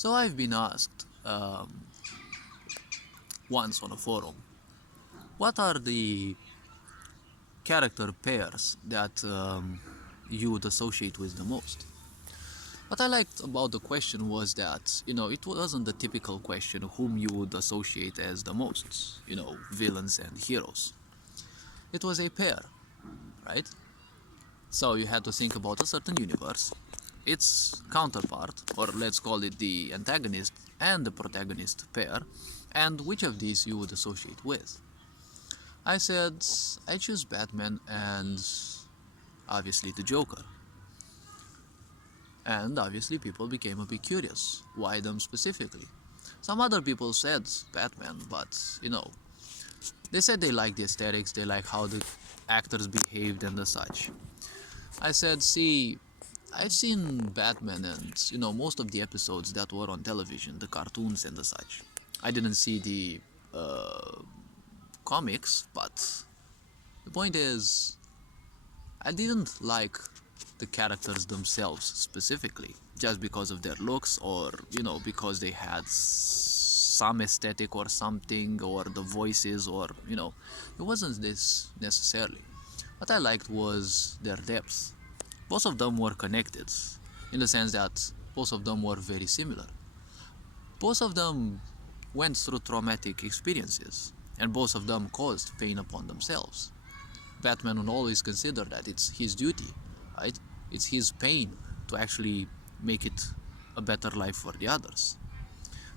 So I've been asked once on a forum, what are the character pairs that you would associate with the most? What I liked about the question was that, it wasn't the typical question whom you would associate as the most, villains and heroes. It was a pair, right? So you had to think about a certain universe, its counterpart, or let's call it the antagonist and the protagonist pair, and which of these you would associate with. I said I choose Batman and obviously the Joker. And obviously people became a bit curious. Why them specifically? Some other people said Batman, but they said they like the aesthetics, they like how the actors behaved and the such. I said, see, I've seen Batman and, most of the episodes that were on television, the cartoons and the such. I didn't see the comics, but the point is, I didn't like the characters themselves specifically, just because of their looks or, because they had some aesthetic or something, or the voices, or, it wasn't this necessarily. What I liked was their depth. Both of them were connected, in the sense that both of them were very similar. Both of them went through traumatic experiences, and both of them caused pain upon themselves. Batman will always consider that it's his duty, right? It's his pain to actually make it a better life for the others.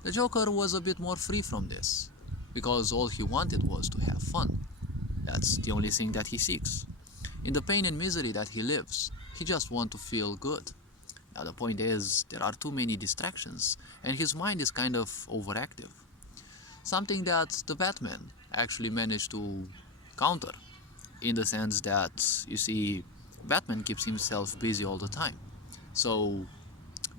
The Joker was a bit more free from this, because all he wanted was to have fun. That's the only thing that he seeks. In the pain and misery that he lives, he just wants to feel good. Now the point is, there are too many distractions, and his mind is kind of overactive. Something that the Batman actually managed to counter, in the sense that, you see, Batman keeps himself busy all the time. So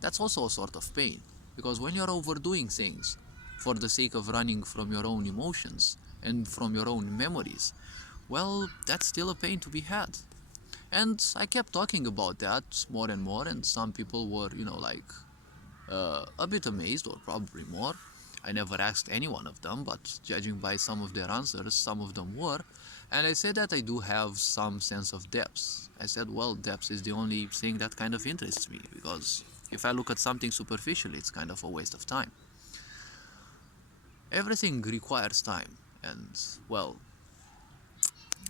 that's also a sort of pain, because when you're overdoing things for the sake of running from your own emotions and from your own memories, well, that's still a pain to be had. And I kept talking about that more and more, and some people were, a bit amazed, or probably more. I never asked any one of them, but judging by some of their answers, some of them were. And I said that I do have some sense of depth. I said, well, depth is the only thing that kind of interests me, because if I look at something superficially, it's kind of a waste of time. Everything requires time, and, well,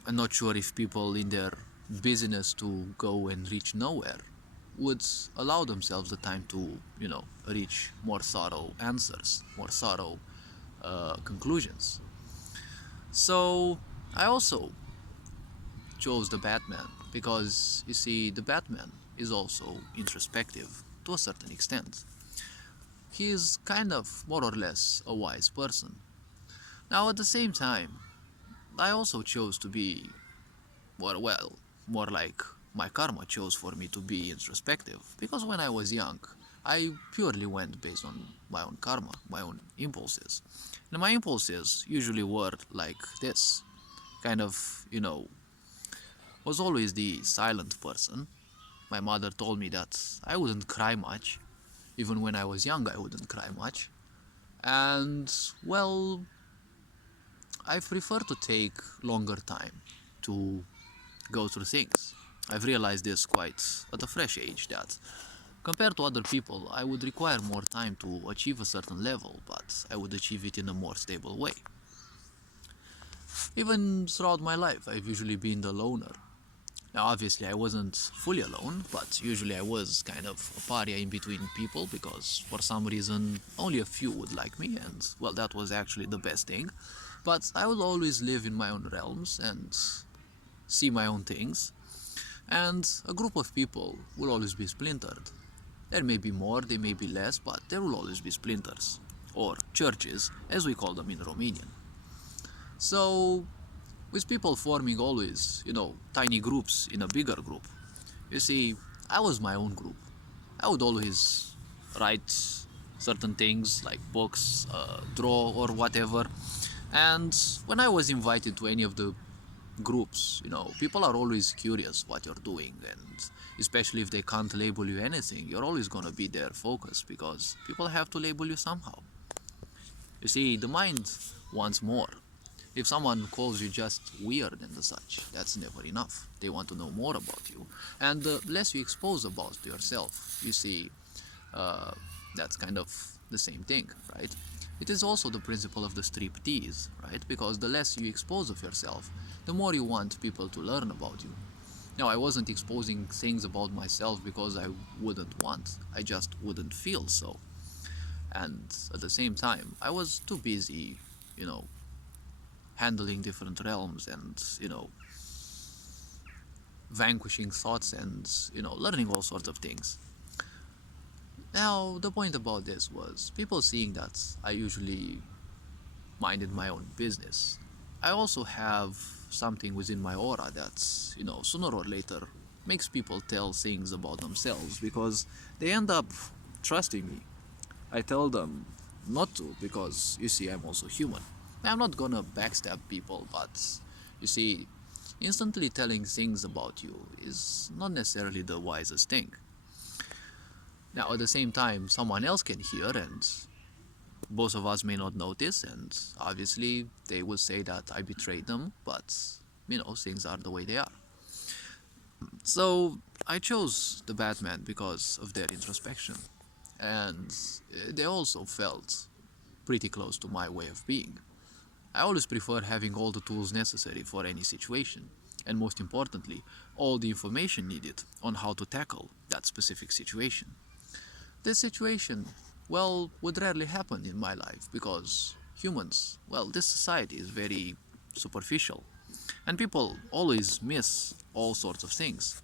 I'm not sure if people in their busyness to go and reach nowhere would allow themselves the time to, reach more thorough answers, more thorough conclusions. So I also chose the Batman because, you see, the Batman is also introspective to a certain extent. He is kind of more or less a wise person. Now, at the same time, I also chose to be, more like my karma chose for me to be introspective, because when I was young, I purely went based on my own karma, my own impulses. And my impulses usually were like this, kind of, was always the silent person. My mother told me that I wouldn't cry much. Even when I was young, I wouldn't cry much. And, well, I prefer to take longer time to go through things. I've realized this quite at a fresh age, that compared to other people, I would require more time to achieve a certain level, but I would achieve it in a more stable way. Even throughout my life, I've usually been the loner. Now, obviously, I wasn't fully alone, but usually I was kind of a pariah in between people, because for some reason only a few would like me, and, well, that was actually the best thing. But I would always live in my own realms and see my own things, and a group of people will always be splintered. There may be more, there may be less, but there will always be splinters, or churches, as we call them in Romanian. So, with people forming always, tiny groups in a bigger group, you see, I was my own group. I would always write certain things like books, draw, or whatever. And when I was invited to any of the groups, people are always curious what you're doing, and especially if they can't label you anything. You're always gonna be their focus because people have to label you somehow. You see, the mind wants more. If someone calls you just weird and such, that's never enough. They want to know more about you. And the less you expose about yourself, you see, uh, that's kind of the same thing, right? It is also the principle of the striptease, right? Because the less you expose of yourself, the more you want people to learn about you. Now, I wasn't exposing things about myself because I wouldn't want, I just wouldn't feel so. And at the same time, I was too busy, you know, handling different realms and, vanquishing thoughts and, learning all sorts of things. Now, the point about this was people seeing that I usually minded my own business. I also have something within my aura that, sooner or later makes people tell things about themselves because they end up trusting me. I tell them not to because, you see, I'm also human. I'm not gonna backstab people, but, you see, instantly telling things about you is not necessarily the wisest thing. Now, at the same time, someone else can hear, and both of us may not notice, and obviously they will say that I betrayed them, but, things are the way they are. So, I chose the Batman because of their introspection, and they also felt pretty close to my way of being. I always prefer having all the tools necessary for any situation, and most importantly, all the information needed on how to tackle that specific situation. This situation, well, would rarely happen in my life because humans, well, this society is very superficial, and people always miss all sorts of things.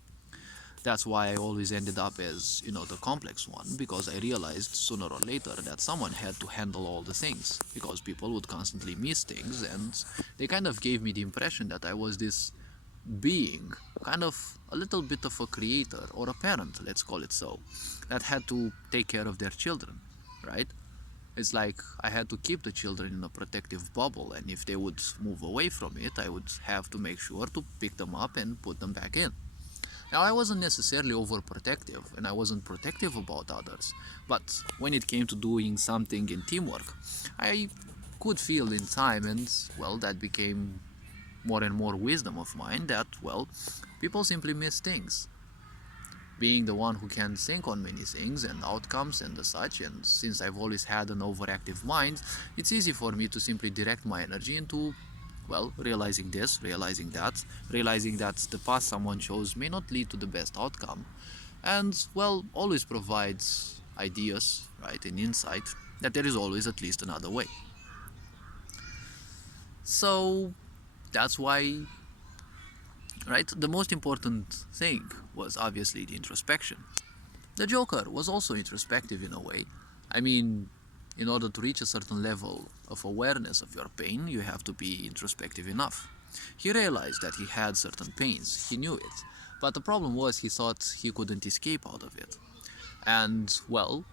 That's why I always ended up as, the complex one, because I realized sooner or later that someone had to handle all the things, because people would constantly miss things, and they kind of gave me the impression that I was this being, kind of a little bit of a creator or a parent, let's call it so, that had to take care of their children, right? It's like I had to keep the children in a protective bubble, and if they would move away from it, I would have to make sure to pick them up and put them back in. Now, I wasn't necessarily overprotective, and I wasn't protective about others, but when it came to doing something in teamwork, I could feel in time, and, well, that became more and more wisdom of mine that, well, people simply miss things. Being the one who can think on many things and outcomes and the such, and since I've always had an overactive mind, it's easy for me to simply direct my energy into, well, realizing this, realizing that the path someone chose may not lead to the best outcome, and, well, always provides ideas, right, and insight that there is always at least another way. So that's why, right, the most important thing was obviously the introspection. The Joker was also introspective in a way. I mean, in order to reach a certain level of awareness of your pain, you have to be introspective enough. He realized that he had certain pains, he knew it, but the problem was he thought he couldn't escape out of it. And, well,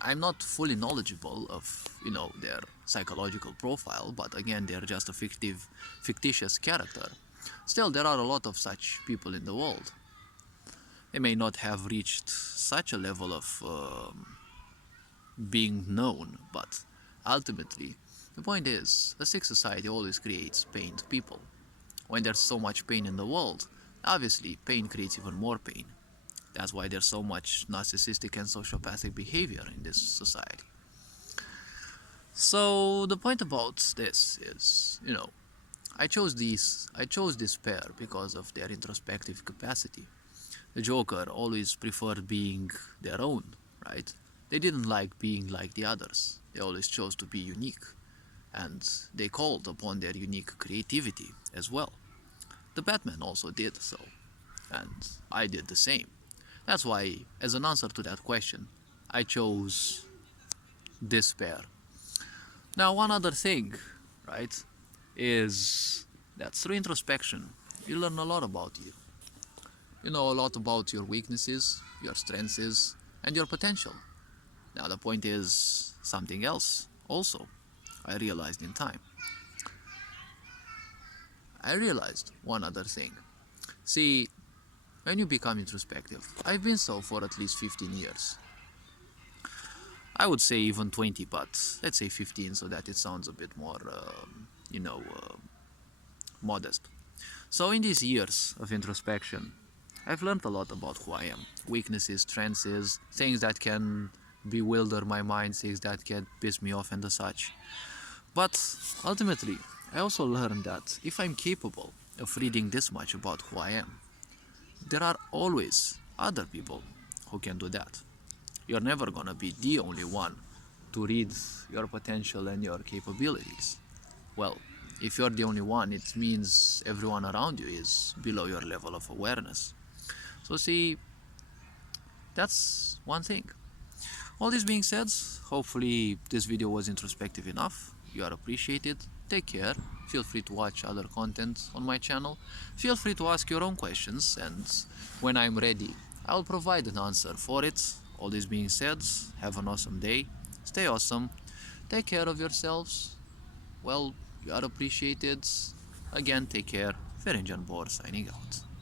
I'm not fully knowledgeable of, their psychological profile, but again, they're just a fictitious character. Still, there are a lot of such people in the world. They may not have reached such a level of being known, but ultimately, the point is, a sick society always creates pained people. When there's so much pain in the world, obviously, pain creates even more pain. That's why there's so much narcissistic and sociopathic behavior in this society. So the point about this is, I chose this pair because of their introspective capacity. The Joker always preferred being their own, right? They didn't like being like the others. They always chose to be unique, and they called upon their unique creativity as well. The Batman also did so, and I did the same. That's why, as an answer to that question, I chose this pair. Now, one other thing, right, is that through introspection, you learn a lot about you. You know a lot about your weaknesses, your strengths, and your potential. Now, the point is something else, also, I realized in time. I realized one other thing. See, when you become introspective. I've been so for at least 15 years. I would say even 20, but let's say 15 so that it sounds a bit more, modest. So, in these years of introspection, I've learned a lot about who I am, weaknesses, strengths, things that can bewilder my mind, things that can piss me off, and the such. But ultimately, I also learned that if I'm capable of reading this much about who I am, there are always other people who can do that. You're never gonna be the only one to read your potential and your capabilities. Well, if you're the only one, it means everyone around you is below your level of awareness. So, see, that's one thing. All this being said, hopefully this video was introspective enough. You are appreciated. Take care. Feel free to watch other content on my channel. Feel free to ask your own questions, and when I'm ready, I'll provide an answer for it. All this being said, have an awesome day. Stay awesome. Take care of yourselves. Well, you are appreciated. Again, take care. Ferencan Bor signing out.